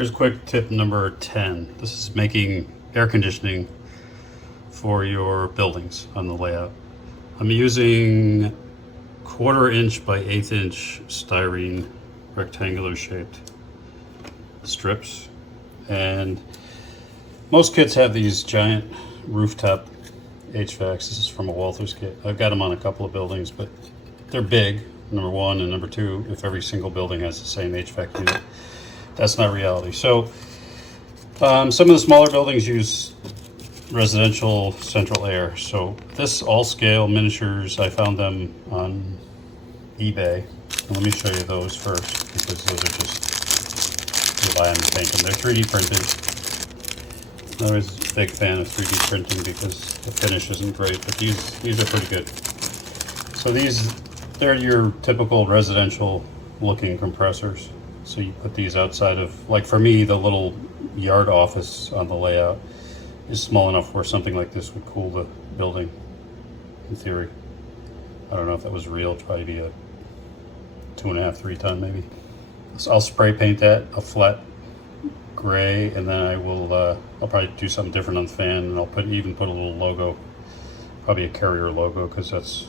Here's quick tip number 10. This is making air conditioning for your buildings on the layout. I'm using 1/4 inch by 1/8 inch styrene rectangular shaped strips, and most kits have these giant rooftop HVACs. This is from a Walther's kit. I've got them on a couple of buildings, but they're big, number one, and number two, if every single building has the same HVAC unit, that's not reality. So some of the smaller buildings use residential central air. So this all scale miniatures, I found them on eBay. And let me show you those first, because those are just, you buy them and paint them. They're 3D printed. I'm always a big fan of 3D printing because the finish isn't great, but these are pretty good. So they're your typical residential looking compressors. So you put these outside of, like for me, the little yard office on the layout is small enough where something like this would cool the building, in theory. I don't know if that was real, it'd probably be a 2.5, 3 ton maybe. So I'll spray paint that a flat gray, and then I'll probably do something different on the fan, and I'll even put a little logo, probably a Carrier logo, because it's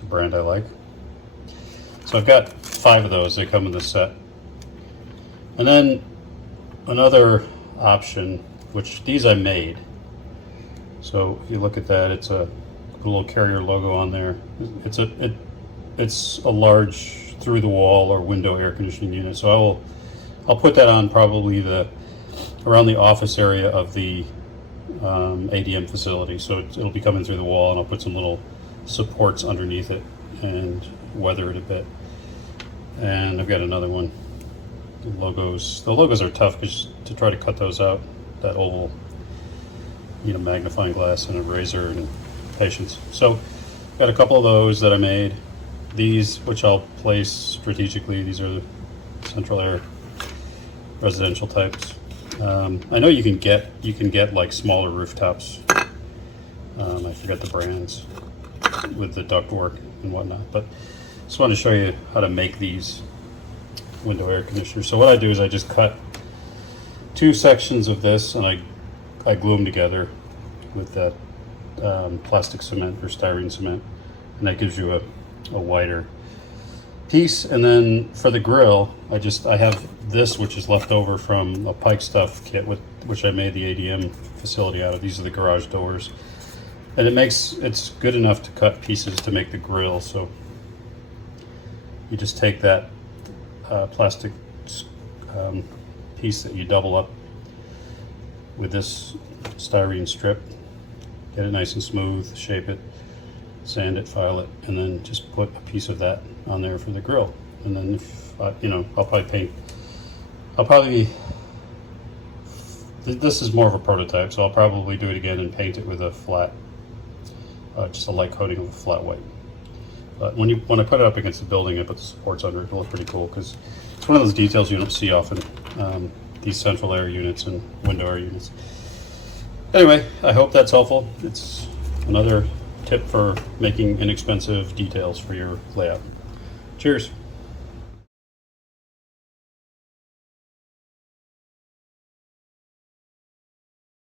a brand I like. So I've got 5 of those. They come in this set. And then another option, which these I made. So if you look at that, it's a little Carrier logo on there. It's a large through the wall or window air conditioning unit. So I'll put that on probably around the office area of the ADM facility. So it'll be coming through the wall, and I'll put some little supports underneath it and weather it a bit. And I've got another one. The logos are tough because to try to cut those out, that oval, magnifying glass and a razor and patience. So got a couple of those that I made. These, which I'll place strategically, these are the central air residential types. I know you can get like smaller rooftops. I forget the brands with the ductwork and whatnot, but just wanted to show you how to make these window air conditioners. So what I do is I just cut 2 sections of this, and I glue them together with that plastic cement or styrene cement, and that gives you a wider piece. And then for the grill, I have this, which is left over from a Pike Stuff kit, which I made the ADM facility out of. These are the garage doors, and it's good enough to cut pieces to make the grill. So you just take that plastic piece that you double up with this styrene strip, get it nice and smooth, shape it, sand it, file it, and then just put a piece of that on there for the grill. And then this is more of a prototype, so I'll probably do it again and paint it with a flat, just a light coating of a flat white. But when I put it up against the building, I put the supports under it. It'll look pretty cool because it's one of those details you don't see often. These central air units and window air units. Anyway, I hope that's helpful. It's another tip for making inexpensive details for your layout. Cheers.